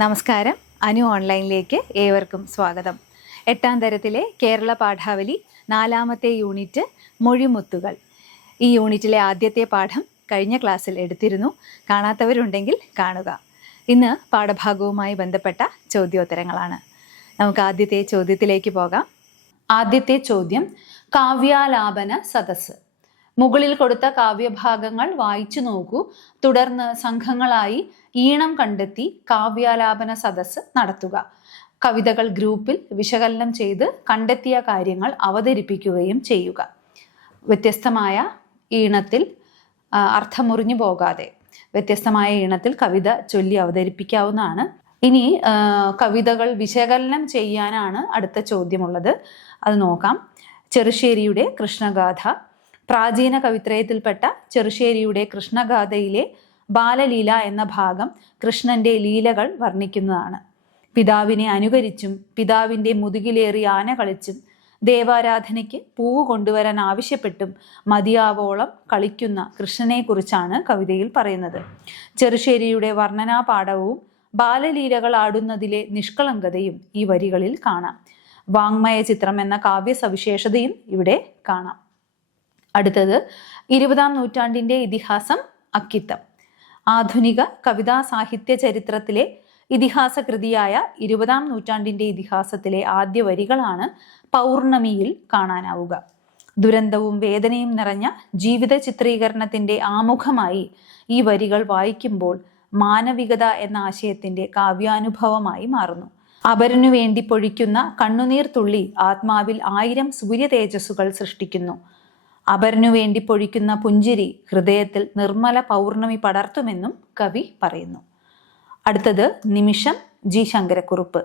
നമസ്കാരം. അനു ഓൺലൈനിലേക്ക് ഏവർക്കും സ്വാഗതം. എട്ടാം തരത്തിലെ കേരള പാഠാവലി നാലാമത്തെ യൂണിറ്റ് മൊഴിമുത്തുകൾ. ഈ യൂണിറ്റിലെ ആദ്യത്തെ പാഠം കഴിഞ്ഞ ക്ലാസ്സിൽ എടുത്തിരുന്നു. കാണാത്തവരുണ്ടെങ്കിൽ കാണുക. ഇന്ന് പാഠഭാഗവുമായി ബന്ധപ്പെട്ട ചോദ്യോത്തരങ്ങളാണ്. നമുക്ക് ആദ്യത്തെ ചോദ്യത്തിലേക്ക് പോകാം. ആദ്യത്തെ ചോദ്യം കാവ്യാലാപന സദസ്സ്. മുകളിൽ കൊടുത്ത കാവ്യഭാഗങ്ങൾ വായിച്ചു നോക്കൂ. തുടർന്ന് സംഘങ്ങളായി ഈണം കണ്ടെത്തി കാവ്യാലാപന സദസ്സ് നടത്തുക. കവിതകൾ ഗ്രൂപ്പിൽ വിശകലനം ചെയ്ത് കണ്ടെത്തിയ കാര്യങ്ങൾ അവതരിപ്പിക്കുകയും ചെയ്യുക. വ്യത്യസ്തമായ ഈണത്തിൽ അർത്ഥമുറിഞ്ഞു പോകാതെ വ്യത്യസ്തമായ ഈണത്തിൽ കവിത ചൊല്ലി അവതരിപ്പിക്കാവുന്നതാണ്. ഇനി കവിതകൾ വിശകലനം ചെയ്യാനാണ് അടുത്ത ചോദ്യമുള്ളത്. അത് നോക്കാം. ചെറുശ്ശേരിയുടെ കൃഷ്ണഗാഥ പ്രാചീന കവിത്രയത്തിൽപ്പെട്ട ചെറുശ്ശേരിയുടെ കൃഷ്ണഗാഥയിലെ ബാലലീല എന്ന ഭാഗം കൃഷ്ണന്റെ ലീലകൾ വർണിക്കുന്നതാണ്. പിതാവിനെ അനുകരിച്ചും പിതാവിന്റെ മുതുകിലേറി ആന കളിച്ചും ദേവാരാധനയ്ക്ക് പൂവ് കൊണ്ടുവരാൻ ആവശ്യപ്പെട്ടും മതിയാവോളം കളിക്കുന്ന കൃഷ്ണനെക്കുറിച്ചാണ് കവിതയിൽ പറയുന്നത്. ചെറുശ്ശേരിയുടെ വർണനാ പാഠവും ബാലലീലകൾ ആടുന്നതിലെ നിഷ്കളങ്കതയും ഈ വരികളിൽ കാണാം. വാങ്മയ ചിത്രം എന്ന കാവ്യ സവിശേഷതയും ഇവിടെ കാണാം. അടുത്തത് ഇരുപതാം നൂറ്റാണ്ടിന്റെ ഇതിഹാസം അക്കിത്തം. ആധുനിക കവിതാ സാഹിത്യ ചരിത്രത്തിലെ ഇതിഹാസ കൃതിയായ ഇരുപതാം നൂറ്റാണ്ടിന്റെ ഇതിഹാസത്തിലെ ആദ്യ വരികളാണ് പൗർണമിയിൽ കാണാനാവുക. ദുരന്തവും വേദനയും നിറഞ്ഞ ജീവിത ചിത്രീകരണത്തിന്റെ ആമുഖമായി ഈ വരികൾ വായിക്കുമ്പോൾ മാനവികത എന്ന ആശയത്തിന്റെ കാവ്യാനുഭവമായി മാറുന്നു. അപരനു വേണ്ടി പൊഴിക്കുന്ന കണ്ണുനീർ തുള്ളി ആത്മാവിൽ ആയിരം സൂര്യതേജസ്സുകൾ സൃഷ്ടിക്കുന്നു. അപരനു വേണ്ടി പൊഴിക്കുന്ന പുഞ്ചിരി ഹൃദയത്തിൽ നിർമ്മല പൗർണമി പടർത്തുമെന്നും കവി പറയുന്നു. അടുത്തത് നിമിഷം ജി ശങ്കരക്കുറുപ്പ്.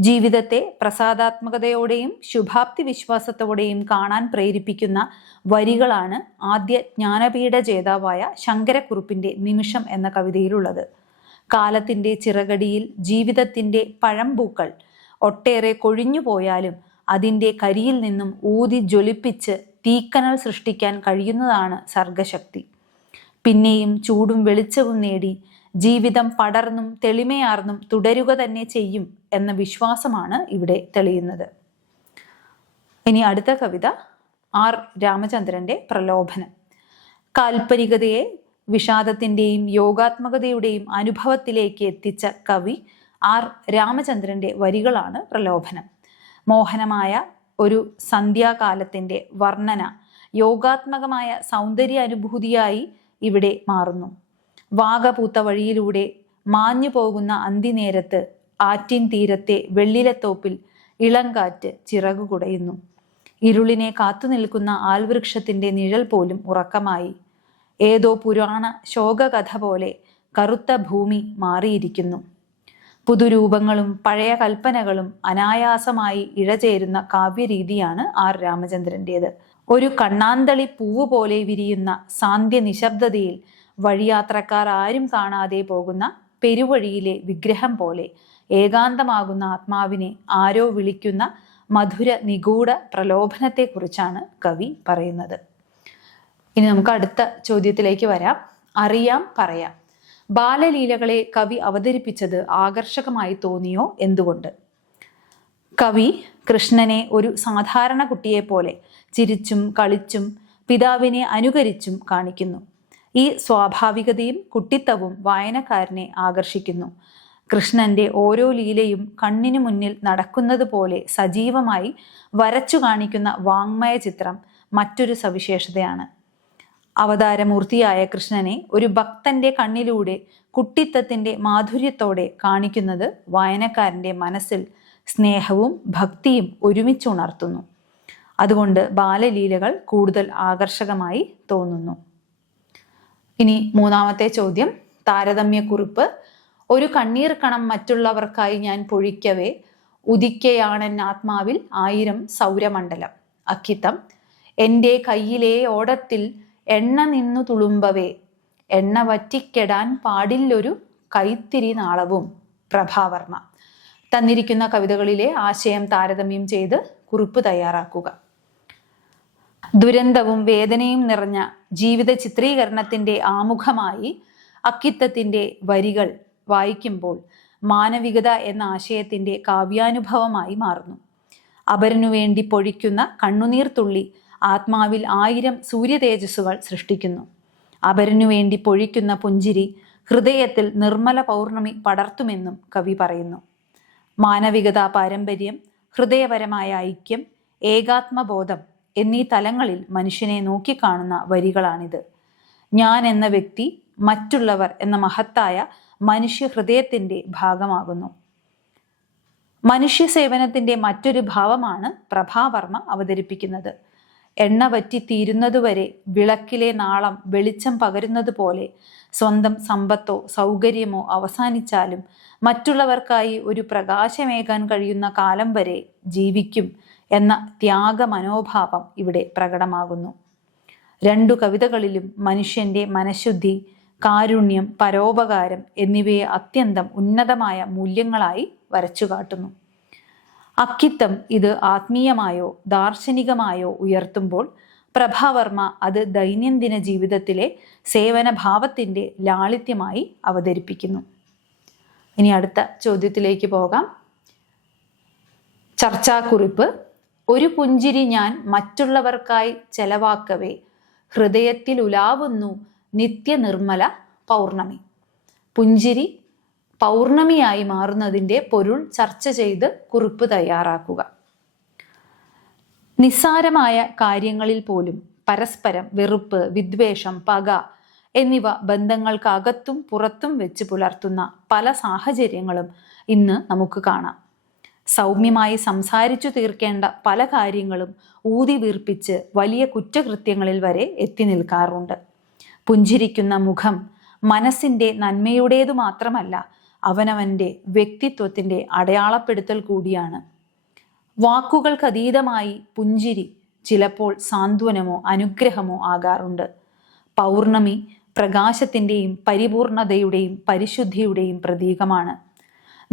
ജീവിതത്തെ പ്രസാദാത്മകതയോടെയും ശുഭാപ്തി വിശ്വാസത്തോടെയും കാണാൻ പ്രേരിപ്പിക്കുന്ന വരികളാണ് ആദ്യ ജ്ഞാനപീഠ ജേതാവായ ശങ്കരക്കുറുപ്പിന്റെ നിമിഷം എന്ന കവിതയിലുള്ളത്. കാലത്തിന്റെ ചിറകടിയിൽ ജീവിതത്തിന്റെ പഴംപൂക്കൾ ഒട്ടേറെ കൊഴിഞ്ഞു പോയാലും അതിന്റെ കരിയിൽ നിന്നും ഊതി ജ്വലിപ്പിച്ച് തീക്കനൽ സൃഷ്ടിക്കാൻ കഴിയുന്നതാണ് സർഗശക്തി. പിന്നെയും ചൂടും വെളിച്ചവും നേടി ജീവിതം പടർന്നും തെളിമയാർന്നും തുടരുക തന്നെ ചെയ്യും എന്ന വിശ്വാസമാണ് ഇവിടെ തെളിയുന്നത്. ഇനി അടുത്ത കവിത ആർ. രാമചന്ദ്രന്റെ പ്രലോഭനം. കാൽപ്പനികതയെ വിഷാദത്തിന്റെയും യോഗാത്മകതയുടെയും അനുഭവത്തിലേക്ക് എത്തിച്ച കവി ആർ. രാമചന്ദ്രന്റെ വരികളാണ് പ്രലോഭനം. മോഹനമായ ഒരു സന്ധ്യാകാലത്തിന്റെ വർണന യോഗാത്മകമായ സൗന്ദര്യ അനുഭൂതിയായി ഇവിടെ മാറുന്നു. വാഗപൂത്ത വഴിയിലൂടെ മാഞ്ഞു പോകുന്ന അന്തിനേരത്ത് ആറ്റിൻ തീരത്തെ വെള്ളിലത്തോപ്പിൽ ഇളങ്കാറ്റ് ചിറകുകുടയുന്നു. ഇരുളിനെ കാത്തുനിൽക്കുന്ന ആൽവൃക്ഷത്തിന്റെ നിഴൽ പോലും ഉറക്കമായി. ഏതോ പുരാണ ശോകകഥ പോലെ കറുത്ത ഭൂമി മാറിയിരിക്കുന്നു. പുതുരൂപങ്ങളും പഴയ കൽപ്പനകളും അനായാസമായി ഇഴചേരുന്ന കാവ്യരീതിയാണ് ആർ രാമചന്ദ്രന്റേത് ഒരു കണ്ണാന്തളി പൂവ് പോലെ വിരിയുന്ന സാന്ധ്യ നിശബ്ദതയിൽ വഴിയാത്രക്കാർ ആരും കാണാതെ പോകുന്ന പെരുവഴിയിലെ വിഗ്രഹം പോലെ ഏകാന്തമാകുന്ന ആത്മാവിനെ ആരോ വിളിക്കുന്ന മധുര നിഗൂഢ പ്രലോഭനത്തെക്കുറിച്ചാണ് കവി പറയുന്നത്. ഇനി നമുക്ക് അടുത്ത ചോദ്യത്തിലേക്ക് വരാം. അറിയാം പറയാം. ബാലലീലകളെ കവി അവതരിപ്പിച്ചത് ആകർഷകമായി തോന്നിയോ എന്തുകൊണ്ട്? കവി കൃഷ്ണനെ ഒരു സാധാരണ കുട്ടിയെപ്പോലെ ചിരിച്ചും കളിച്ചും പിതാവിനെ അനുകരിച്ചും കാണിക്കുന്നു. ഈ സ്വാഭാവികതയും കുട്ടിത്തവും വായനക്കാരനെ ആകർഷിക്കുന്നു. കൃഷ്ണന്റെ ഓരോ ലീലയും കണ്ണിനു മുന്നിൽ നടക്കുന്നത് പോലെ സജീവമായി വരച്ചു കാണിക്കുന്ന വാങ്മയ ചിത്രം മറ്റൊരു സവിശേഷതയാണ്. അവതാരമൂർത്തിയായ കൃഷ്ണനെ ഒരു ഭക്തന്റെ കണ്ണിലൂടെ കുട്ടിത്തത്തിന്റെ മാധുര്യത്തോടെ കാണിക്കുന്നത് വായനക്കാരന്റെ മനസ്സിൽ സ്നേഹവും ഭക്തിയും ഒരുമിച്ചുണർത്തുന്നു. അതുകൊണ്ട് ബാലലീലകൾ കൂടുതൽ ആകർഷകമായി തോന്നുന്നു. ഇനി മൂന്നാമത്തെ ചോദ്യം. താരതമ്യക്കുറിപ്പ്. ഒരു കണ്ണീർ കണം മറ്റുള്ളവർക്കായി ഞാൻ പൊഴിക്കവേ ഉദിക്കയാണെൻ ആത്മാവിൽ ആയിരം സൗരമണ്ഡലം. അക്കിത്തം. എന്റെ കയ്യിലെ ഓടത്തിൽ എണ്ണ നിന്നു തുളുമ്പവേ. എണ്ണ വറ്റിക്കെടാൻ പാടില്ലൊരു കൈത്തിരി നാളവും. പ്രഭാവർമ്മ. തന്നിരിക്കുന്ന കവിതകളിലെ ആശയം താരതമ്യം ചെയ്ത് കുറിപ്പ് തയ്യാറാക്കുക. ദുരന്തവും വേദനയും നിറഞ്ഞ ജീവിത ചിത്രീകരണത്തിന്റെ ആമുഖമായി അക്കിത്തത്തിന്റെ വരികൾ വായിക്കുമ്പോൾ മാനവികത എന്ന ആശയത്തിന്റെ കാവ്യാനുഭവമായി മാറുന്നു. അപരനു വേണ്ടി പൊഴിക്കുന്ന കണ്ണുനീർ തുള്ളി ആത്മാവിൽ ആയിരം സൂര്യതേജസ്സുകൾ സൃഷ്ടിക്കുന്നു. അപരനു വേണ്ടി പൊഴിക്കുന്ന പുഞ്ചിരി ഹൃദയത്തിൽ നിർമ്മല പൗർണമി പടർത്തുമെന്നും കവി പറയുന്നു. മാനവികതാ പാരമ്പര്യം ഹൃദയപരമായ ഐക്യം ഏകാത്മബോധം എന്നീ തലങ്ങളിൽ മനുഷ്യനെ നോക്കിക്കാണുന്ന വരികളാണിത്. ഞാൻ എന്ന വ്യക്തി മറ്റുള്ളവർ എന്ന മഹത്തായ മനുഷ്യ ഹൃദയത്തിന്റെ ഭാഗമാകുന്നു. മനുഷ്യ സേവനത്തിന്റെ മറ്റൊരു ഭാവമാണ് പ്രഭാവർമ്മ അവതരിപ്പിക്കുന്നത്. എണ്ണ വറ്റി തീരുന്നതുവരെ വിളക്കിലെ നാളം വെളിച്ചം പകരുന്നത് പോലെ സ്വന്തം സമ്പത്തോ സൗകര്യമോ അവസാനിച്ചാലും മറ്റുള്ളവർക്കായി ഒരു പ്രകാശമേകാൻ കഴിയുന്ന കാലം വരെ ജീവിക്കും എന്ന ത്യാഗ മനോഭാവം ഇവിടെ പ്രകടമാകുന്നു. രണ്ടു കവിതകളിലും മനുഷ്യന്റെ മനഃശുദ്ധി കാരുണ്യം പരോപകാരം എന്നിവയെ അത്യന്തം ഉന്നതമായ മൂല്യങ്ങളായി വരച്ചുകാട്ടുന്നു. അക്കിത്തം ഇത് ആത്മീയമായോ ദാർശനികമായോ ഉയർത്തുമ്പോൾ പ്രഭാവർമ്മ അത് ദൈനംദിന ജീവിതത്തിലെ സേവനഭാവത്തിന്റെ ലാളിത്യമായി അവതരിപ്പിക്കുന്നു. ഇനി അടുത്ത ചോദ്യത്തിലേക്ക് പോകാം. ചർച്ചാക്കുറിപ്പ്. ഒരു പുഞ്ചിരി ഞാൻ മറ്റുള്ളവർക്കായി ചെലവാക്കവേ ഹൃദയത്തിൽ ഉലാവുന്നു നിത്യനിർമ്മല പൗർണമി. പുഞ്ചിരി പൗർണമിയായി മാറുന്നതിന്റെ പൊരുൾ ചർച്ച ചെയ്ത് കുറിപ്പ് തയ്യാറാക്കുക. നിസ്സാരമായ കാര്യങ്ങളിൽ പോലും പരസ്പരം വെറുപ്പ് വിദ്വേഷം പക എന്നിവ ബന്ധങ്ങൾക്കകത്തും പുറത്തും വെച്ച് പുലർത്തുന്ന പല സാഹചര്യങ്ങളും ഇന്ന് നമുക്ക് കാണാം. സൗമ്യമായി സംസാരിച്ചു തീർക്കേണ്ട പല കാര്യങ്ങളും ഊതി വീർപ്പിച്ച് വലിയ കുറ്റകൃത്യങ്ങളിൽ വരെ എത്തി നിൽക്കാറുണ്ട്. പുഞ്ചിരിക്കുന്ന മുഖം മനസ്സിന്റെ നന്മയുടേതു മാത്രമല്ല അവനവന്റെ വ്യക്തിത്വത്തിന്റെ അടയാളപ്പെടുത്തൽ കൂടിയാണ്. വാക്കുകൾക്കതീതമായി പുഞ്ചിരി ചിലപ്പോൾ സാന്ത്വനമോ അനുഗ്രഹമോ ആകാറുണ്ട്. പൗർണമി പ്രകാശത്തിന്റെയും പരിപൂർണതയുടെയും പരിശുദ്ധിയുടെയും പ്രതീകമാണ്.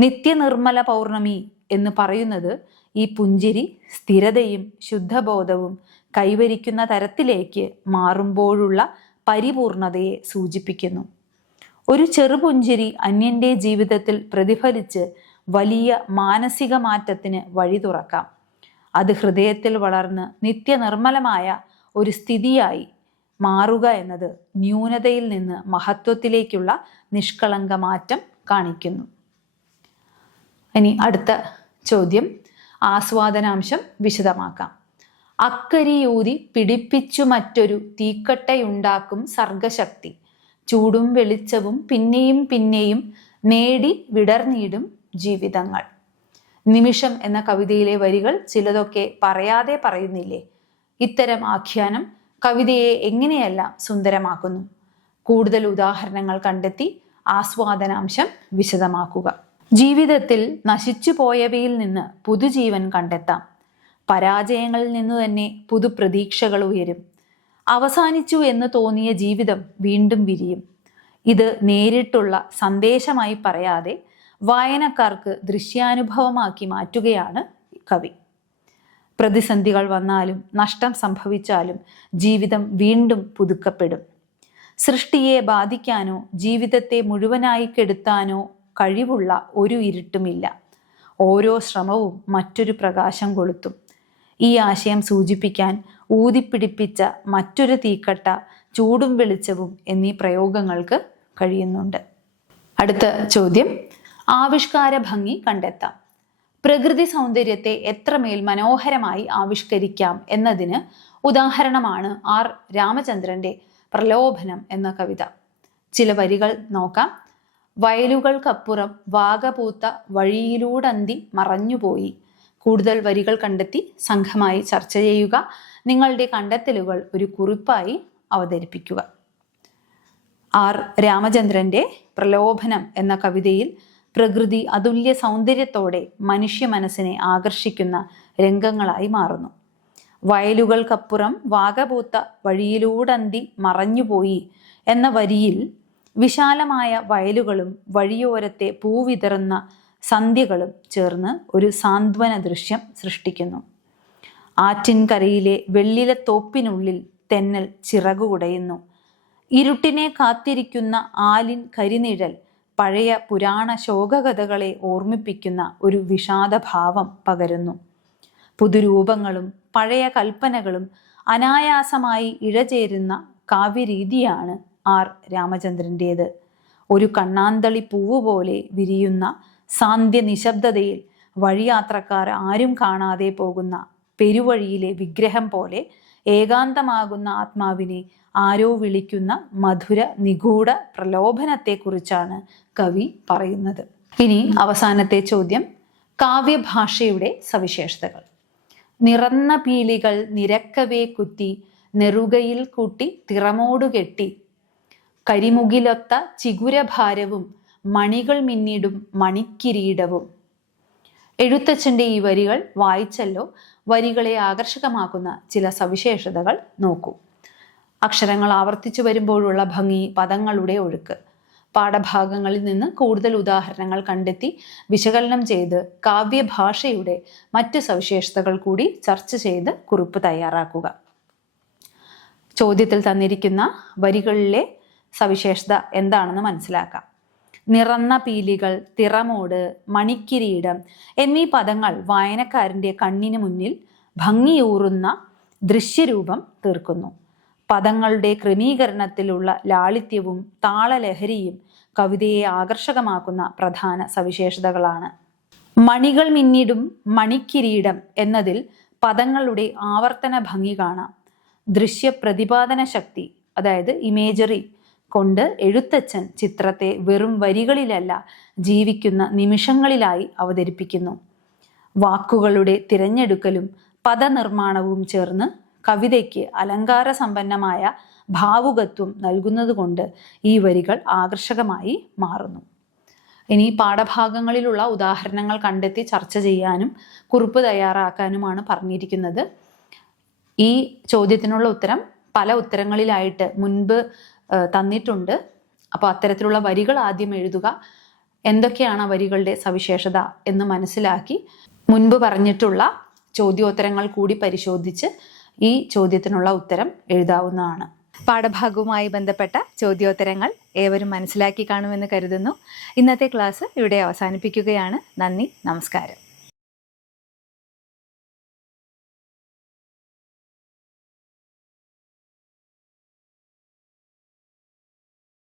നിത്യനിർമ്മല പൗർണമി എന്ന് പറയുന്നത് ഈ പുഞ്ചിരി സ്ഥിരതയും ശുദ്ധബോധവും കൈവരിക്കുന്ന തരത്തിലേക്ക് മാറുമ്പോഴുള്ള പരിപൂർണതയെ സൂചിപ്പിക്കുന്നു. ഒരു ചെറുപുഞ്ചിരി അന്യന്റെ ജീവിതത്തിൽ പ്രതിഫലിച്ച് വലിയ മാനസിക മാറ്റത്തിന് വഴി തുറക്കാം. അത് ഹൃദയത്തിൽ വളർന്ന് നിത്യനിർമ്മലമായ ഒരു സ്ഥിതിയായി മാറുക എന്നത് ന്യൂനതയിൽ നിന്ന് മഹത്വത്തിലേക്കുള്ള നിഷ്കളങ്ക മാറ്റം കാണിക്കുന്നു. ഇനി അടുത്ത ചോദ്യം ആസ്വാദനാംശം വിശദമാക്കാം. അക്കരിയൂതി പിടിപ്പിച്ചു മറ്റൊരു തീക്കട്ടയുണ്ടാക്കും സർഗശക്തി. ചൂടും വെളിച്ചവും പിന്നെയും പിന്നെയും നേടി വിടർന്നിടും ജീവിതങ്ങൾ. നിമിഷം എന്ന കവിതയിലെ വരികൾ ചിലതൊക്കെ പറയാതെ പറയുന്നില്ലേ? ഇത്തരം ആഖ്യാനം കവിതയെ എങ്ങനെയല്ല സുന്ദരമാക്കുന്നു? കൂടുതൽ ഉദാഹരണങ്ങൾ കണ്ടെത്തി ആസ്വാദനാംശം വിശദമാക്കുക. ജീവിതത്തിൽ നശിച്ചു പോയവയിൽ നിന്ന് പുതുജീവൻ കണ്ടെത്താം. പരാജയങ്ങളിൽ നിന്ന് തന്നെ പുതുപ്രതീക്ഷകൾ ഉയരും. അവസാനിച്ചു എന്ന് തോന്നിയ ജീവിതം വീണ്ടും വിരിയും. ഇത് നേരിട്ടുള്ള സന്ദേശമായി പറയാതെ വായനക്കാർക്ക് ദൃശ്യാനുഭവമാക്കി മാറ്റുകയാണ് കവി. പ്രതിസന്ധികൾ വന്നാലും നഷ്ടം സംഭവിച്ചാലും ജീവിതം വീണ്ടും പുതുക്കപ്പെടും. സൃഷ്ടിയെ ബാധിക്കാനോ ജീവിതത്തെ മുഴുവനായി കെടുത്താനോ കഴിവുള്ള ഒരു ഇരുട്ടുമില്ല. ഓരോ ശ്രമവും മറ്റൊരു പ്രകാശം കൊളുത്തും. ഈ ആശയം സൂചിപ്പിക്കാൻ ഊതിപ്പിടിപ്പിച്ച മറ്റൊരു തീക്കട്ട ചൂടും വെളിച്ചവും എന്നീ പ്രയോഗങ്ങൾക്ക് കഴിയുന്നുണ്ട്. അടുത്ത ചോദ്യം. ആവിഷ്കാര ഭംഗി കണ്ടെത്താം. പ്രകൃതി സൗന്ദര്യത്തെ എത്രമേൽ മനോഹരമായി ആവിഷ്കരിക്കാം എന്നതിന് ഉദാഹരണമാണ് ആർ രാമചന്ദ്രന്റെ പ്രലോഭനം എന്ന കവിത. ചില വരികൾ നോക്കാം. വയലുകൾക്കപ്പുറം വാഗപൂത്ത വഴിയിലൂടന്തി മറഞ്ഞുപോയി. കൂടുതൽ വരികൾ കണ്ടെത്തി സംഘമായി ചർച്ച ചെയ്യുക. നിങ്ങളുടെ കണ്ടെത്തലുകൾ ഒരു കുറിപ്പായി അവതരിപ്പിക്കുക. ആർ. രാമചന്ദ്രന്റെ പ്രലോഭനം എന്ന കവിതയിൽ പ്രകൃതി അതുല്യ സൗന്ദര്യത്തോടെ മനുഷ്യ മനസ്സിനെ ആകർഷിക്കുന്ന രംഗങ്ങളായി മാറുന്നു. വയലുകൾക്കപ്പുറം വാഗപൂത്ത വഴിയിലൂടന്തി മറഞ്ഞുപോയി എന്ന വരിയിൽ വിശാലമായ വയലുകളും വഴിയോരത്തെ പൂവിതറുന്ന സന്ധ്യകളും ചേർന്ന് ഒരു സാന്ത്വന ദൃശ്യം സൃഷ്ടിക്കുന്നു. ആറ്റിൻകരയിലെ വെള്ളിലെ തോപ്പിനുള്ളിൽ തെന്നൽ ചിറകുകുടയുന്നു ഇരുട്ടിനെ കാത്തിരിക്കുന്ന ആലിൻ കരിനിഴൽ പഴയ പുരാണ ശോകകഥകളെ ഓർമ്മിപ്പിക്കുന്ന ഒരു വിഷാദഭാവം പകരുന്നു. പുതുരൂപങ്ങളും പഴയ കൽപ്പനകളും അനായാസമായി ഇഴചേരുന്ന കാവ്യരീതിയാണ് ആർ രാമചന്ദ്രന്റേത് ഒരു കണ്ണാന്തളി പൂവ് പോലെ വിരിയുന്ന സാന്ധ്യ നിശബ്ദതയിൽ വഴിയാത്രക്കാർ ആരും കാണാതെ പോകുന്ന പെരുവഴിയിലെ വിഗ്രഹം പോലെ ഏകാന്തമാകുന്ന ആത്മാവിനെ ആരോ വിളിക്കുന്ന മധുര നിഗൂഢ പ്രലോഭനത്തെക്കുറിച്ചാണ് കവി പറയുന്നത്. ഇനി അവസാനത്തെ ചോദ്യം. കാവ്യഭാഷയുടെ സവിശേഷതകൾ. നിറന്ന പീലികൾ നിരക്കവേ കുത്തി നെറുകയിൽ കൂട്ടി തിറമോടുകെട്ടി കരിമുകിലൊത്ത ചിഗുരഭാരവും മണികൾ മിന്നിടും മണിക്കിരീടവും. എഴുത്തച്ഛന്റെ ഈ വരികൾ വായിച്ചല്ലോ. വരികളെ ആകർഷകമാക്കുന്ന ചില സവിശേഷതകൾ നോക്കൂ. അക്ഷരങ്ങൾ ആവർത്തിച്ചു വരുമ്പോഴുള്ള ഭംഗി പദങ്ങളുടെ ഒഴുക്ക്. പാഠഭാഗങ്ങളിൽ നിന്ന് കൂടുതൽ ഉദാഹരണങ്ങൾ കണ്ടെത്തി വിശകലനം ചെയ്ത് കാവ്യഭാഷയുടെ മറ്റ് സവിശേഷതകൾ കൂടി ചർച്ച ചെയ്ത് കുറിപ്പ് തയ്യാറാക്കുക. ചോദ്യത്തിൽ തന്നിരിക്കുന്ന വരികളിലെ സവിശേഷത എന്താണെന്ന് മനസ്സിലാക്കാം. നിറന്ന പീലികൾ തിറമോട് മണിക്കിരീടം എന്നീ പദങ്ങൾ വായനക്കാരന്റെ കണ്ണിന് മുന്നിൽ ഭംഗിയൂറുന്ന ദൃശ്യരൂപം തീർക്കുന്നു. പദങ്ങളുടെ ക്രമീകരണത്തിലുള്ള ലാളിത്യവും താളലഹരിയും കവിതയെ ആകർഷകമാക്കുന്ന പ്രധാന സവിശേഷതകളാണ്. മണികൾ മിന്നിടും മണിക്കിരീടം എന്നതിൽ പദങ്ങളുടെ ആവർത്തന ഭംഗി കാണാം. ദൃശ്യപ്രതിപാദന ശക്തി അതായത് ഇമേജറി കൊണ്ട് എഴുത്തച്ഛൻ ചിത്രത്തെ വെറും വരികളിലല്ല ജീവിക്കുന്ന നിമിഷങ്ങളിലായി അവതരിപ്പിക്കുന്നു. വാക്കുകളുടെ തിരഞ്ഞെടുക്കലും പദനിർമ്മാണവും ചേർന്ന് കവിതയ്ക്ക് അലങ്കാര സമ്പന്നമായ ഭാവുകത്വം നൽകുന്നതുകൊണ്ട് ഈ വരികൾ ആകർഷകമായി മാറുന്നു. ഇനി പാഠഭാഗങ്ങളിലുള്ള ഉദാഹരണങ്ങൾ കണ്ടെത്തി ചർച്ച ചെയ്യാനും കുറിപ്പ് തയ്യാറാക്കാനുമാണ് പറഞ്ഞിരിക്കുന്നത്. ഈ ചോദ്യത്തിനുള്ള ഉത്തരം പല ഉത്തരങ്ങളിലായിട്ട് മുൻപ് തന്നിട്ടുണ്ട്. അപ്പോൾ അത്തരത്തിലുള്ള വരികൾ ആദ്യം എഴുതുക. എന്തൊക്കെയാണ് ആ വരികളുടെ സവിശേഷത എന്ന് മനസ്സിലാക്കി മുൻപ് പറഞ്ഞിട്ടുള്ള ചോദ്യോത്തരങ്ങൾ കൂടി പരിശോധിച്ച് ഈ ചോദ്യത്തിനുള്ള ഉത്തരം എഴുതാവുന്നതാണ്. പാഠഭാഗവുമായി ബന്ധപ്പെട്ട ചോദ്യോത്തരങ്ങൾ ഏവരും മനസ്സിലാക്കി കാണുമെന്ന് കരുതുന്നു. ഇന്നത്തെ ക്ലാസ് ഇവിടെ അവസാനിപ്പിക്കുകയാണ്. നന്ദി നമസ്കാരം.